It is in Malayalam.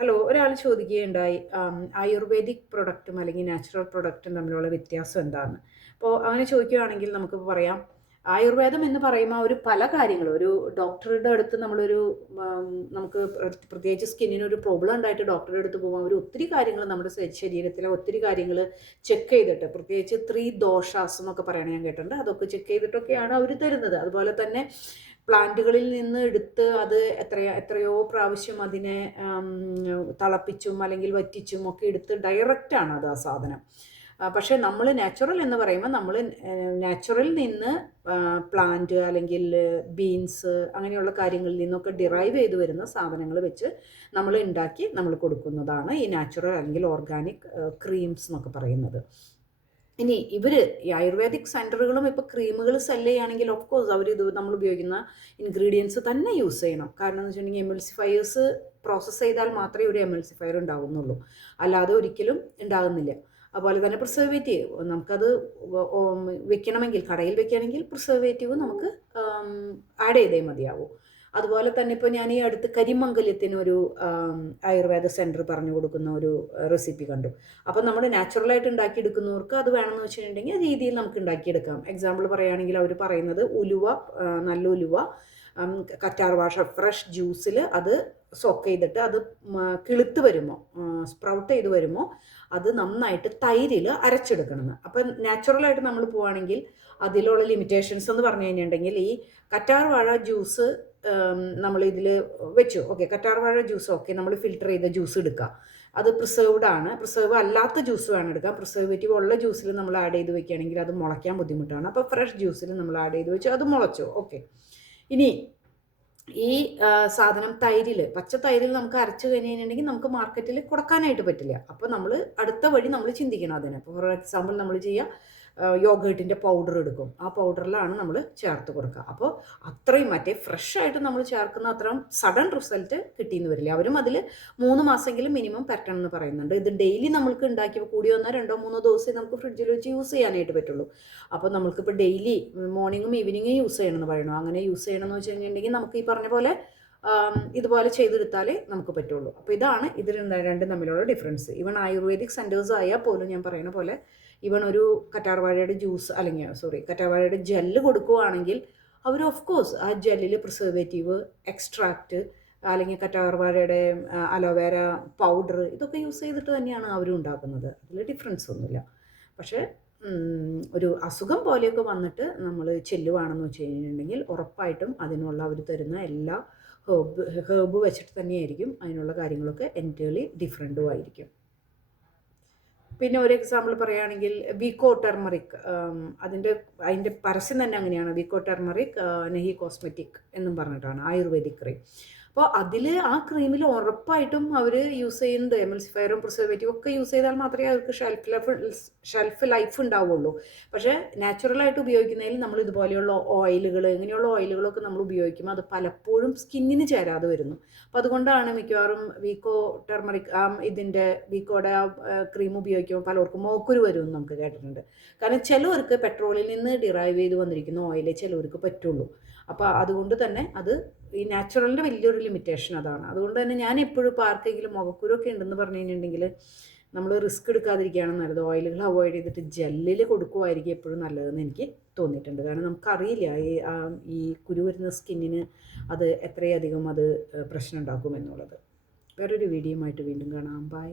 ഹലോ, ഒരാൾ ചോദിക്കുകയുണ്ടായി, ആയുർവേദിക് പ്രൊഡക്റ്റും അല്ലെങ്കിൽ നാച്ചുറൽ പ്രൊഡക്റ്റും തമ്മിലുള്ള വ്യത്യാസം എന്താണെന്ന്. അപ്പോൾ അങ്ങനെ ചോദിക്കുകയാണെങ്കിൽ നമുക്ക് പറയാം, ആയുർവേദം എന്ന് പറയുമ്പോൾ ഒരു പല കാര്യങ്ങളും ഒരു ഡോക്ടറുടെ അടുത്ത് നമ്മളൊരു നമുക്ക് പ്രത്യേകിച്ച് സ്കിന്നിനൊരു പ്രോബ്ലം ഉണ്ടായിട്ട് ഡോക്ടറുടെ അടുത്ത് പോകുമ്പോൾ അവർ ഒത്തിരി കാര്യങ്ങൾ നമ്മുടെ ശരീരത്തിലെ ഒത്തിരി കാര്യങ്ങൾ ചെക്ക് ചെയ്തിട്ട്, പ്രത്യേകിച്ച് 3 ദോഷാസ് എന്നൊക്കെ പറയണത് ഞാൻ കേട്ടിട്ടുണ്ട്. അതൊക്കെ ചെക്ക് ചെയ്തിട്ടൊക്കെയാണ് അവർ തരുന്നത്. അതുപോലെ തന്നെ പ്ലാന്റുകളിൽ നിന്ന് എടുത്ത് അത് എത്രയോ പ്രാവശ്യം അതിനെ തിളപ്പിച്ചും അല്ലെങ്കിൽ വറ്റിച്ചും ഒക്കെ എടുത്ത് ഡയറക്റ്റാണ് അത് ആ സാധനം. പക്ഷേ നമ്മൾ നാച്ചുറൽ എന്ന് പറയുമ്പോൾ നമ്മൾ നാച്ചുറലിൽ നിന്ന് പ്ലാന്റ് അല്ലെങ്കിൽ ബീൻസ് അങ്ങനെയുള്ള കാര്യങ്ങളിൽ നിന്നൊക്കെ ഡിറൈവ് ചെയ്ത് വരുന്ന സാധനങ്ങൾ വെച്ച് നമ്മൾ ഉണ്ടാക്കി നമ്മൾ കൊടുക്കുന്നതാണ് ഈ നാച്ചുറൽ അല്ലെങ്കിൽ ഓർഗാനിക് ക്രീംസ് എന്നൊക്കെ പറയുന്നത്. ഇനി ഈ ആയുർവേദിക് സെൻറ്ററുകളും ഇപ്പോൾ ക്രീമുകൾ സെല് ചെയ്യുകയാണെങ്കിൽ ഓഫ് കോഴ്സ് അവരിത് നമ്മൾ ഉപയോഗിക്കുന്ന ഇൻഗ്രീഡിയൻസ് തന്നെ യൂസ് ചെയ്യണം. കാരണം എന്ന് വെച്ചിട്ടുണ്ടെങ്കിൽ എമൾസിഫയേഴ്സ് പ്രോസസ്സ് ചെയ്താൽ മാത്രമേ ഒരു എമൾസിഫയർ ഉണ്ടാകുന്നുള്ളൂ, അല്ലാതെ ഒരിക്കലും ഉണ്ടാകുന്നില്ല. അതുപോലെ തന്നെ പ്രിസർവേറ്റീവ് നമുക്കത് വെക്കണമെങ്കിൽ, കടയിൽ വെക്കുകയാണെങ്കിൽ പ്രിസർവേറ്റീവ് നമുക്ക് ആഡ് ചെയ്തേ മതിയാവും. അതുപോലെ തന്നെ ഇപ്പോൾ ഞാൻ ഈ അടുത്ത് കരിമംഗല്യത്തിനൊരു ആയുർവേദ സെൻറ്റർ പറഞ്ഞു കൊടുക്കുന്ന ഒരു റെസിപ്പി കണ്ടു. അപ്പോൾ നമ്മൾ നാച്ചുറലായിട്ട് ഉണ്ടാക്കിയെടുക്കുന്നവർക്ക് അത് വേണമെന്ന് വെച്ചിട്ടുണ്ടെങ്കിൽ ആ രീതിയിൽ നമുക്ക് ഉണ്ടാക്കിയെടുക്കാം. എക്സാമ്പിൾ പറയുകയാണെങ്കിൽ അവർ പറയുന്നത് ഉലുവ, നല്ല ഉലുവ കറ്റാർ വാഴ ഫ്രഷ് ജ്യൂസിൽ അത് സോക്ക് ചെയ്തിട്ട് അത് കിളുത്ത് വരുമ്പോൾ, സ്പ്രൗട്ട് ചെയ്ത് വരുമ്പോൾ അത് നന്നായിട്ട് തൈരിൽ അരച്ചെടുക്കണമെന്ന്. അപ്പം നാച്ചുറലായിട്ട് നമ്മൾ പോവുകയാണെങ്കിൽ അതിലുള്ള ലിമിറ്റേഷൻസ് എന്ന് പറഞ്ഞു കഴിഞ്ഞിട്ടുണ്ടെങ്കിൽ ഈ കറ്റാർ വാഴ ജ്യൂസ് നമ്മളിതിൽ വെച്ചു, ഓക്കെ കറ്റാർ വാഴ ജ്യൂസ് ഓക്കെ നമ്മൾ ഫിൽറ്റർ ചെയ്ത ജ്യൂസ് എടുക്കുക, അത് പ്രിസർവ്ഡ് ആണ്. പ്രിസർവ് അല്ലാത്ത ജ്യൂസ് വേണം എടുക്കാം. പ്രിസർവേറ്റീവ് ഉള്ള ജ്യൂസിൽ നമ്മൾ ആഡ് ചെയ്ത് വെക്കുകയാണെങ്കിൽ അത് മുളയ്ക്കാൻ ബുദ്ധിമുട്ടാണ്. അപ്പോൾ ഫ്രഷ് ജ്യൂസിൽ നമ്മൾ ആഡ് ചെയ്ത് വെച്ചു, അത് മുളച്ചു, ഓക്കെ. ഇനി ഈ സാധനം തൈരിൽ, പച്ച തൈരിൽ നമുക്ക് അരച്ച് കഴിഞ്ഞിട്ടുണ്ടെങ്കിൽ നമുക്ക് മാർക്കറ്റിൽ കൊടുക്കാനായിട്ട് പറ്റില്ല. അപ്പോൾ നമ്മൾ അടുത്ത വഴി നമ്മൾ ചിന്തിക്കണം അതിന്. ഇപ്പോൾ ഫോർ എക്സാമ്പിൾ നമ്മൾ ചെയ്യുക, യോഗേട്ടിൻ്റെ പൗഡർ എടുക്കും, ആ പൗഡറിലാണ് നമ്മൾ ചേർത്ത് കൊടുക്കുക. അപ്പോൾ അത്രയും മറ്റേ ഫ്രഷായിട്ട് നമ്മൾ ചേർക്കുന്ന അത്രയും സഡൻ റിസൾട്ട് കിട്ടിയെന്ന് വരില്ല. അവരും അതിൽ 3 മാസമെങ്കിലും മിനിമം പറ്റണം എന്ന് പറയുന്നുണ്ട്. ഇത് ഡെയിലി നമ്മൾക്ക് ഉണ്ടാക്കി കൂടി വന്നാൽ 2-3 ദിവസമേ നമുക്ക് ഫ്രിഡ്ജിൽ വെച്ച് യൂസ് ചെയ്യാനായിട്ട് പറ്റുള്ളൂ. അപ്പോൾ നമുക്കിപ്പോൾ ഡെയിലി മോർണിംഗും ഈവനിങ്ങും യൂസ് ചെയ്യണമെന്ന് പറയണോ, അങ്ങനെ യൂസ് ചെയ്യണമെന്ന് വെച്ച് കഴിഞ്ഞിട്ടുണ്ടെങ്കിൽ നമുക്ക് ഈ പറഞ്ഞ പോലെ ഇതുപോലെ ചെയ്തെടുത്താലേ നമുക്ക് പറ്റുള്ളൂ. അപ്പോൾ ഇതാണ് ഇത് രണ്ടും തമ്മിലുള്ള ഡിഫറൻസ്. ഈവൻ ആയുർവേദിക് സെൻറ്റേഴ്സ് ആയാൽ പോലും ഞാൻ പറയുന്ന പോലെ ഈവൻ ഒരു കറ്റാർവാഴയുടെ ജ്യൂസ് അല്ലെങ്കിൽ കറ്റാർവാഴയുടെ ജെല്ല് കൊടുക്കുകയാണെങ്കിൽ അവർ ഓഫ് കോഴ്സ് ആ ജെല്ലിൽ പ്രിസർവേറ്റീവ്, എക്സ്ട്രാക്റ്റ് അല്ലെങ്കിൽ കറ്റാർവാഴയുടെ അലോവേര പൗഡർ ഇതൊക്കെ യൂസ് ചെയ്തിട്ട് തന്നെയാണ് അവരും ഉണ്ടാക്കുന്നത്. അതിൽ ഡിഫറൻസ് ഒന്നുമില്ല. പക്ഷേ ഒരു അസുഖം പോലെയൊക്കെ വന്നിട്ട് നമ്മൾ ചെല്ലുവാണെന്ന് വെച്ച് കഴിഞ്ഞിട്ടുണ്ടെങ്കിൽ ഉറപ്പായിട്ടും അതിനുള്ള അവർ തരുന്ന എല്ലാ ഹേർബ് വെച്ചിട്ട് തന്നെയായിരിക്കും അതിനുള്ള കാര്യങ്ങളൊക്കെ എൻറ്റേർലി ഡിഫറെൻറ്റും ആയിരിക്കും. പിന്നെ ഒരു എക്സാമ്പിൾ പറയുകയാണെങ്കിൽ വീക്കോ ടെർമറിക്, അതിൻ്റെ പരസ്യം തന്നെ അങ്ങനെയാണ്, വീക്കോ ടെർമറിക് നെഹി കോസ്മെറ്റിക് എന്നും പറഞ്ഞിട്ടാണ് ആയുർവേദിക് ക്രീം. അപ്പോൾ അതിൽ ആ ക്രീമിൽ ഉറപ്പായിട്ടും അവർ യൂസ് ചെയ്യുന്നത് എമൾസിഫയറും പ്രിസർവേറ്റീവും ഒക്കെ യൂസ് ചെയ്താൽ മാത്രമേ അവർക്ക് ഷെൽഫ് ലൈഫ് ഉണ്ടാവുള്ളൂ. പക്ഷേ നാച്ചുറലായിട്ട് ഉപയോഗിക്കുന്നതിൽ നമ്മൾ ഇതുപോലെയുള്ള ഓയിലുകൾ, ഇങ്ങനെയുള്ള ഓയിലുകളൊക്കെ നമ്മൾ ഉപയോഗിക്കുമ്പോൾ അത് പലപ്പോഴും സ്കിന്നിന് ചേരാതെ വരുന്നു. അപ്പോൾ അതുകൊണ്ടാണ് മിക്കവാറും വീക്കോ ടെർമറിക് ഇതിൻ്റെ വീക്കോയുടെ ക്രീം ഉപയോഗിക്കുമ്പോൾ പലർക്കും മോക്കുരു വരുമെന്ന് നമുക്ക് കേട്ടിട്ടുണ്ട്. കാരണം ചിലവർക്ക് പെട്രോളിൽ നിന്ന് ഡിറൈവ് ചെയ്ത് വന്നിരിക്കുന്ന ഓയിലേ ചിലവർക്ക് പറ്റുള്ളൂ. അപ്പോൾ അതുകൊണ്ട് തന്നെ അത് ഈ നാച്ചുറലിൻ്റെ വലിയൊരു ലിമിറ്റേഷൻ അതാണ്. അതുകൊണ്ട് തന്നെ ഞാൻ എപ്പോഴും ഇപ്പോൾ ആർക്കെങ്കിലും മുഖക്കുരൊക്കെ ഉണ്ടെന്ന് പറഞ്ഞു കഴിഞ്ഞിട്ടുണ്ടെങ്കിൽ നമ്മൾ റിസ്ക് എടുക്കാതിരിക്കുകയാണ് നല്ലത്. ഓയിലുകൾ അവോയ്ഡ് ചെയ്തിട്ട് ജെല്ലിൽ കൊടുക്കുമായിരിക്കും എപ്പോഴും നല്ലതെന്ന് എനിക്ക് തോന്നിയിട്ടുണ്ട്. കാരണം നമുക്കറിയില്ല ഈ കുരു വരുന്ന സ്കിന്നിന് അത് എത്രയധികം അത് പ്രശ്നം ഉണ്ടാക്കുമെന്നുള്ളത്. വേറൊരു വീഡിയോയുമായിട്ട് വീണ്ടും കാണാം. ബൈ.